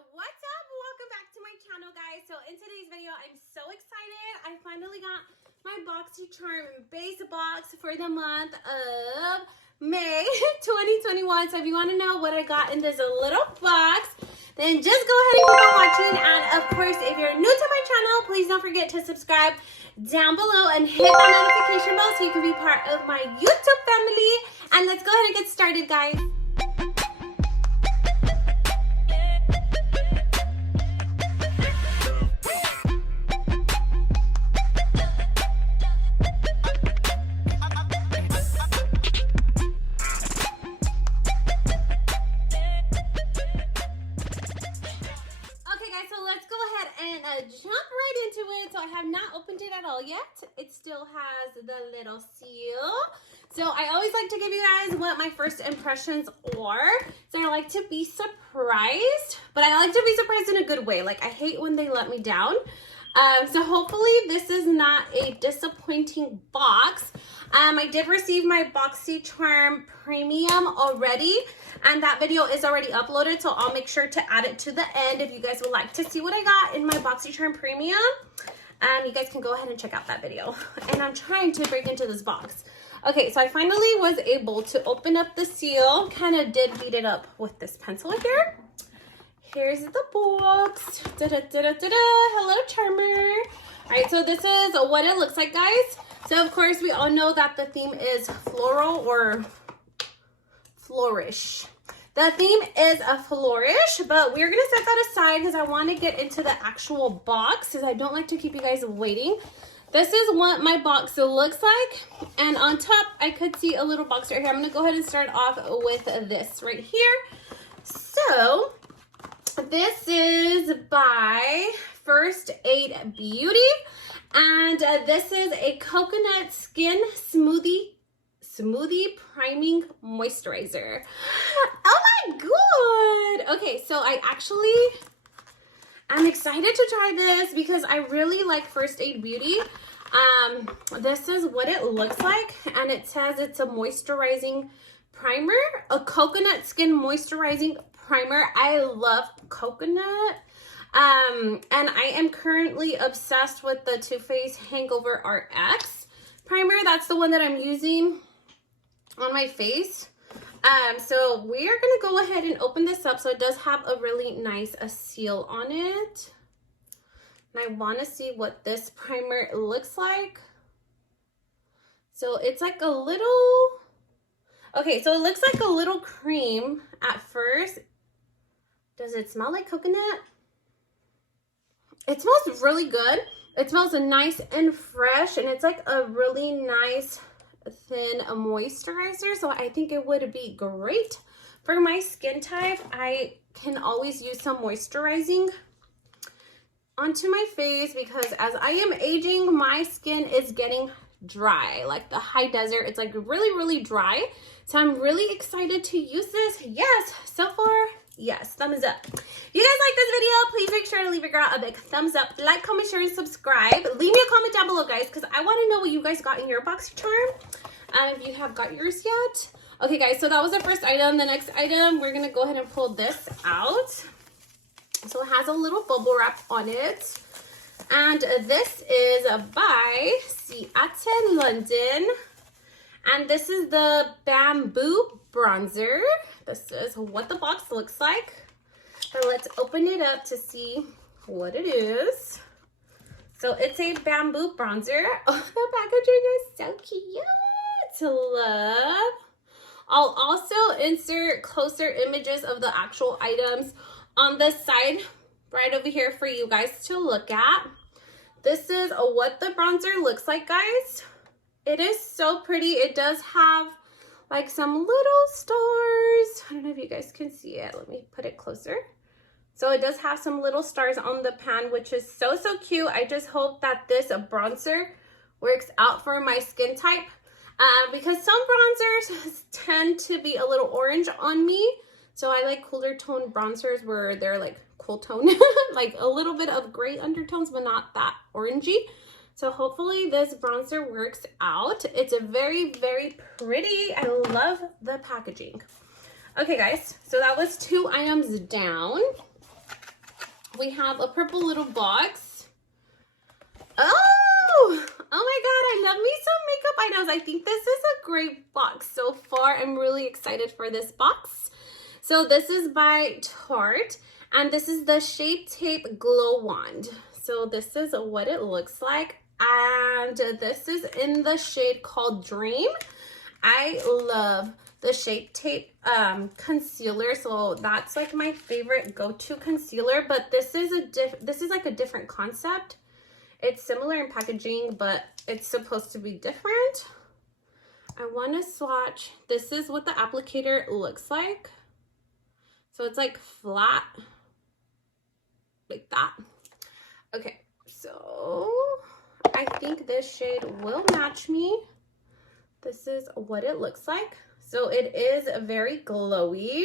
What's up? Welcome back to my channel, guys. So in today's video, I'm so excited. I finally got my Boxycharm Base box for the month of May 2021. So if you want to know what I got in this little box, then just go ahead and keep on watching. And of course, if you're new to my channel, please don't forget to subscribe down below and hit that notification bell so you can be part of my YouTube family. And let's go ahead and get started, guys. Jump right into it. So I have not opened it at all yet. It still has the little seal. So I always like to give you guys what my first impressions are. So I like to be surprised, but I like to be surprised in a good way. Like I hate when they let me down. So hopefully this is not a disappointing box. I did receive my Boxycharm Premium already, and that video is already uploaded, so I'll make sure to add it to the end if you guys would like to see what I got in my Boxycharm Premium. You guys can go ahead and check out that video. And I'm trying to break into this box. Okay, so I finally was able to open up the seal. Kind of did beat it up with this pencil here. Here's the box. Hello, Charmer. All right, so this is what it looks like, guys. So, of course, we all know that the theme is floral or flourish. The theme is a flourish, but we're going to set that aside because I want to get into the actual box because I don't like to keep you guys waiting. This is what my box looks like. And on top, I could see a little box right here. I'm going to go ahead and start off with this right here. So this is by First Aid Beauty, and this is a coconut skin smoothie priming moisturizer. Oh my god! Okay, so I'm excited to try this because I really like First Aid Beauty. This is what it looks like, and it says it's a moisturizing primer, a coconut skin moisturizing primer. I love coconut. And I am currently obsessed with the Too Faced Hangover RX primer. That's the one that I'm using on my face. So we are going to go ahead and open this up. So it does have a really nice seal on it. And I want to see what this primer looks like. So it's like a little, okay, so it looks like a little cream at first. Does it smell like coconut? It smells really good. It smells nice and fresh, and it's like a really nice thin moisturizer. So I think it would be great for my skin type. I can always use some moisturizing onto my face because as I am aging, my skin is getting dry, like the high desert. It's like really, really dry. So I'm really excited to use this. Yes, so far, yes, thumbs up. If you guys like this video, please make sure to leave your girl a big thumbs up, like, comment, share, and subscribe. Leave me a comment down below, guys, because I want to know what you guys got in your Boxycharm. If you have got yours yet. Okay, guys, so that was the first item. The next item, we're going to go ahead and pull this out. So it has a little bubble wrap on it. And this is by Seattle, London. And this is the Bamboo Bronzer. This is what the box looks like. So let's open it up to see what it is. So it's a bamboo bronzer. Oh, the packaging is so cute to love. I'll also insert closer images of the actual items on the side right over here for you guys to look at. This is what the bronzer looks like, guys. It is so pretty. It does have like some little stars. I don't know if you guys can see it. Let me put it closer. So it does have some little stars on the pan, which is so, so cute. I just hope that this bronzer works out for my skin type. Because some bronzers tend to be a little orange on me. So I like cooler tone bronzers where they're like cool tone. Like a little bit of gray undertones, but not that orangey. So hopefully this bronzer works out. It's a very, very pretty. I love the packaging. Okay, guys, so that was 2 items down. We have a purple little box. Oh my god, I love me some makeup items. I think this is a great box so far. I'm really excited for this box. So this is by Tarte, and this is the Shape Tape Glow Wand. So this is what it looks like, and this is in the shade called Dream. I love the Shape Tape concealer, so that's like my favorite go-to concealer, but this is like a different concept. It's similar in packaging, but it's supposed to be different. I want to swatch. This is what the applicator looks like. So it's like flat, like that. Okay, so I think this shade will match me. This is what it looks like. So it is very glowy.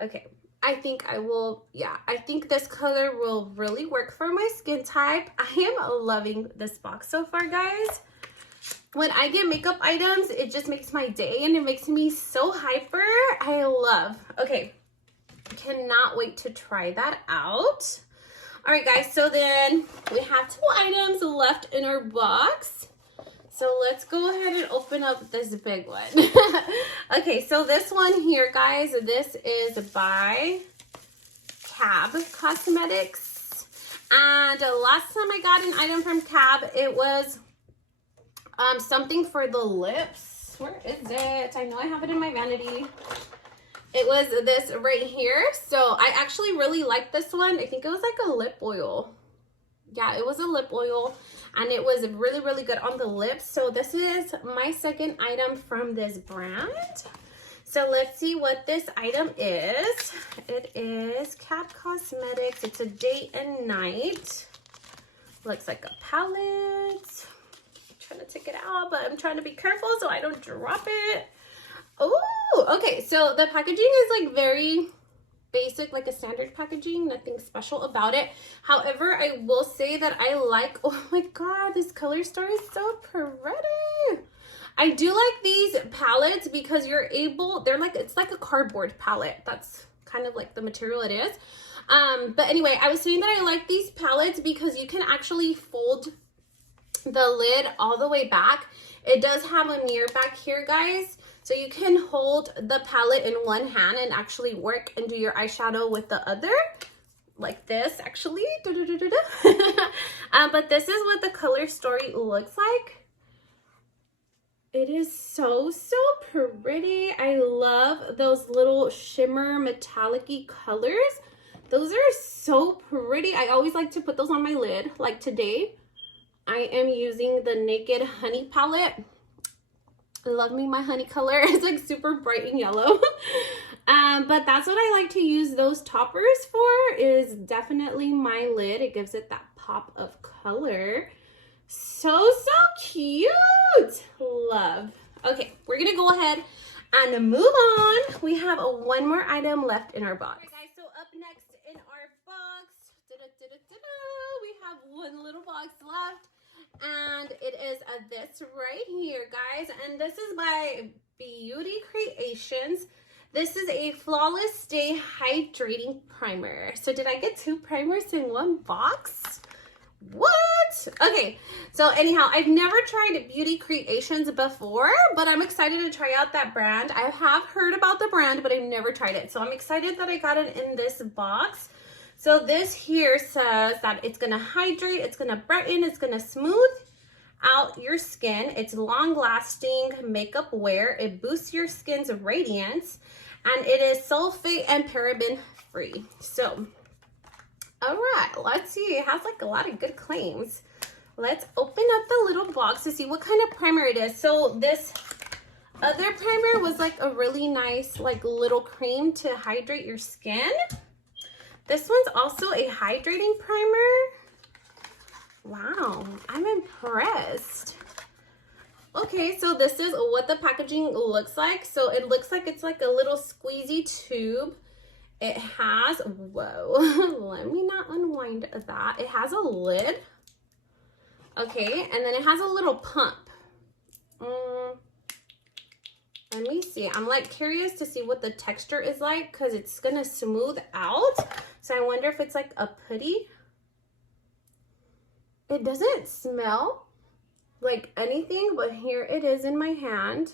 Okay. I think I will, yeah, I think this color will really work for my skin type. I am loving this box so far, guys. When I get makeup items, it just makes my day and it makes me so hyper. I love. Okay, cannot wait to try that out. All right, guys, so then we have 2 items left in our box. So let's go ahead and open up this big one. Okay, so this one here, guys, this is by Cab Cosmetics. And last time I got an item from Cab, it was something for the lips. Where is it? I know I have it in my vanity. It was this right here. So I actually really like this one. I think it was like a lip oil. Yeah, it was a lip oil. And it was really, really good on the lips. So this is my second item from this brand. So let's see what this item is. It is Cab Cosmetics. It's a day and night. Looks like a palette. I'm trying to take it out, but I'm trying to be careful so I don't drop it. Oh, okay. So the packaging is like very basic, like a standard packaging, nothing special about it. However, I will say that I like, oh my god, this color story is so pretty. I do like these palettes because you're able, they're like, it's like a cardboard palette. That's kind of like the material it is. But anyway, I was saying that I like these palettes because you can actually fold the lid all the way back. It does have a mirror back here, guys. So you can hold the palette in one hand and actually work and do your eyeshadow with the other, like this, actually. But this is what the color story looks like. It is so, so pretty. I love those little shimmer metallic-y colors. Those are so pretty. I always like to put those on my lid. Like today, I am using the Naked Honey palette. Love me my honey color. It's like super bright and yellow. But that's what I like to use those toppers for, is definitely my lid. It gives it that pop of color. So cute. Love. Okay, we're gonna go ahead and move on. We have one more item left in our box. Okay, guys, so up next in our box, we have one little box left. And it is this right here, guys, and this is by Beauty Creations. This is a Flawless Stay Hydrating Primer. So did I get 2 primers in one box? What? Okay, so anyhow, I've never tried Beauty Creations before, but I'm excited to try out that brand. I have heard about the brand, but I've never tried it. So I'm excited that I got it in this box. So this here says that it's going to hydrate, it's going to brighten, it's going to smooth out your skin. It's long-lasting makeup wear. It boosts your skin's radiance, and it is sulfate and paraben free. So, all right, let's see. It has like a lot of good claims. Let's open up the little box to see what kind of primer it is. So this other primer was like a really nice like little cream to hydrate your skin. This one's also a hydrating primer. Wow, I'm impressed. Okay, so this is what the packaging looks like. So it looks like it's like a little squeezy tube. It has, whoa, let me not unwind that. It has a lid. Okay, and then it has a little pump. Let me see. I'm like curious to see what the texture is like because it's gonna smooth out. So I wonder if it's like a putty. It doesn't smell like anything, but here it is in my hand.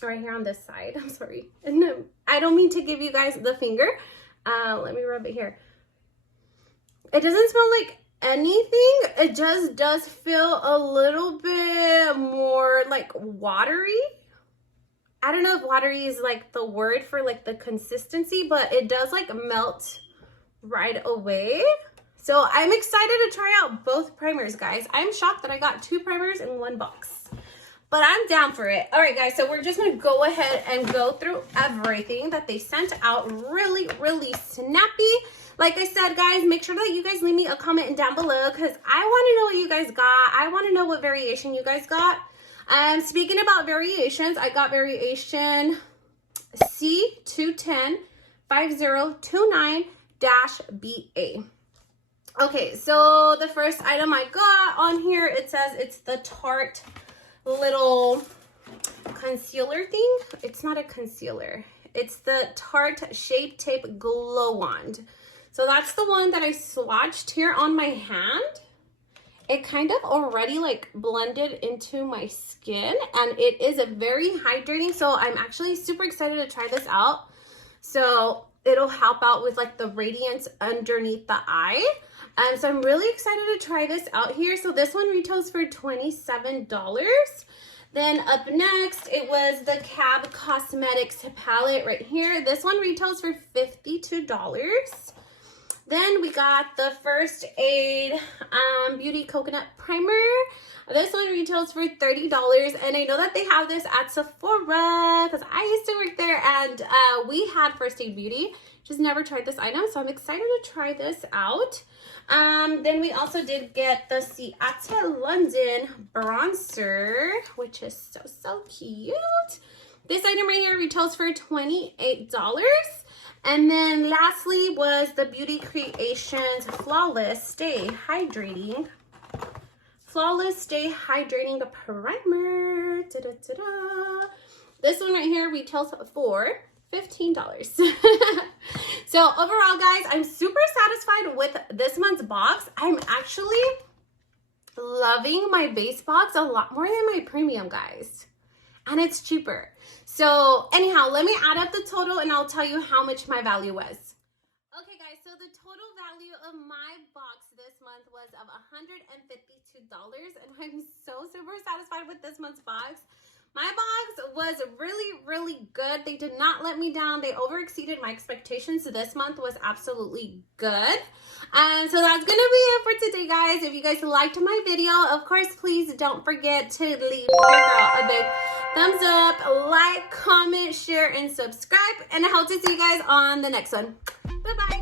Right here on this side. I'm sorry. No, I don't mean to give you guys the finger. Let me rub it here. It doesn't smell like anything. It just does feel a little bit more like watery. I don't know if watery is like the word for like the consistency, but it does like melt right away. So I'm excited to try out both primers, guys. I'm shocked that I got 2 primers in one box, but I'm down for it. All right, guys, so we're just gonna go ahead and go through everything that they sent out really, really snappy. Like I said, guys, make sure that you guys leave me a comment down below because I wanna know what you guys got. I wanna know what variation you guys got. Speaking about variations, I got variation C2105029-BA. Okay, so the first item I got on here, it says it's the Tarte little concealer thing. It's not a concealer. It's the Tarte Shape Tape Glow Wand. So that's the one that I swatched here on my hand. It kind of already like blended into my skin, and it is a very hydrating. So I'm actually super excited to try this out. So it'll help out with like the radiance underneath the eye. So I'm really excited to try this out here. So this one retails for $27. Then up next, it was the Cab Cosmetics palette right here. This one retails for $52. Then we got the First Aid Beauty Coconut Primer. This one retails for $30. And I know that they have this at Sephora because I used to work there, and we had First Aid Beauty. Just never tried this item, so I'm excited to try this out. Then we also did get the Seattle London bronzer, which is so cute. This item right here retails for $28. And then lastly was the Beauty Creations Flawless Stay Hydrating Primer. Ta-da-ta-da. This one right here retails for $15. So overall, guys, I'm super satisfied with this month's box. I'm actually loving my base box a lot more than my premium, guys. And it's cheaper. So anyhow, let me add up the total and I'll tell you how much my value was. Okay, guys, so the total value of my box this month was of $152, and I'm so super satisfied with this month's box. My box was really good. They did not let me down. They over exceeded my expectations. So this month was absolutely good. So that's gonna be it for today, guys. If you guys liked my video, of course, please don't forget to leave your girl a big thumbs up, like, comment, share, and subscribe. And I hope to see you guys on the next one. Bye-bye.